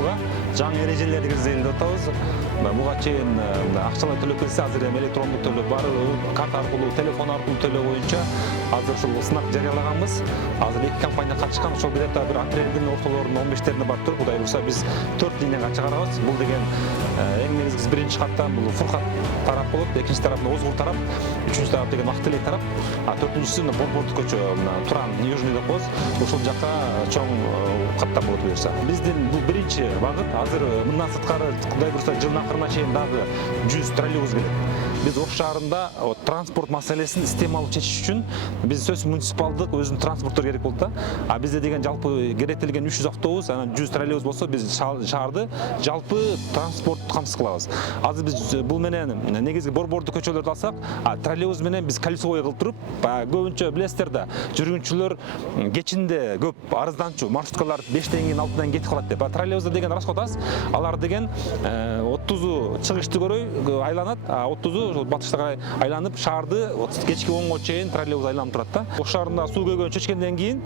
жолубузга жаңы эрежелерди киргизели деп атабыз. Буга чейин акчалай төлөп келсе, азыр эми электрондук төлөө бар, карта аркылуу, телефон аркылуу төлөө боюнча азыр ушул сынак жарыялаганбыз. Азыр 2 компания катышкан, ошол бир апрелдин ортолорунда 15-теринде барып туруп, Кудай буйрса биз 4 линияга чыгарабыз. Бул деген эң негизгиси биринчи каттан бул Фуркат тарап болот, экинчи тарапта Озгул тарап, үчүнчү тарап деген Актилек тарап, а төртүнчүсү Борбордук көчө, Туран, Южный деп коебуз. Ошол жакка чоң каттан болот буюрса. Биздин бул биринчи багыт. Азыр мындан сырткары Кудай буйрса жылдын акырына чейин дагы 100 троллейбус келет. Biz Ош шаарында транспорт маселесин истемалуу чечиш үчүн биз сөз муниципалдык өзүнүн транспорттор керек болду да. А бизде деген жалпы керектелген 300 автобус, анан 100 троллейбус болсо биз шаарды жалпы транспорт камсыз кылабыз. Азыр биз бул менен негизги борбордук көчөлөрдү алсак, троллейбус менен биз кольцевой кылып туруп, көбүнчө билесиздер да, жүргүнчүлөр кечинде көп арызданчу маршруткалар 5-тен кийин 6-дан кетип калат деп. Троллейбуста деген расход аз. Алар деген 30-у чыгышты көрөй айланат, 30-у батышта карай айланып шаарды кечки 10-го чейин троллейбус айланып турат да. Ош шаарында суу көйгөйүн чечкенден кийин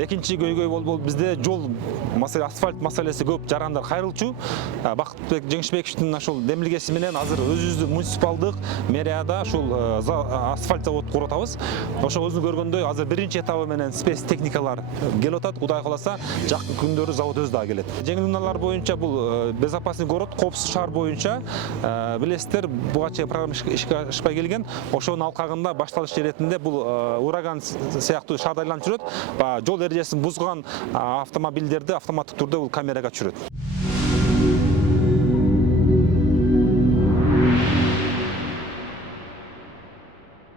экинчи көйгөй болуп бизде жол маселе, асфальт маселеси көп жарандар кайрылчу. Бакытбек Жеңишбековдун ошол демилгеси менен азыр өзүбүздүн муниципалдык мэрияда ушул асфальт завод куруп атабыз. Ошо өзүңүз көргөндөй азыр биринчи этабы менен спецтехникалар келип атат. Кудай кааласа жакын күндөрү завод өзү дагы келет. Жеңил унаалар боюнча бул безопасный город, коопсуз шаар боюнча билесиздер, буга чейин программа ишке ашпай келген. Ошонун алкагында башталыш иретинде бул ураган сыяктуу шаарда айланып жүрөт. Жол эрежесин бузган автомобилдерди автоматтык түрдө бул камерага түшүрөт.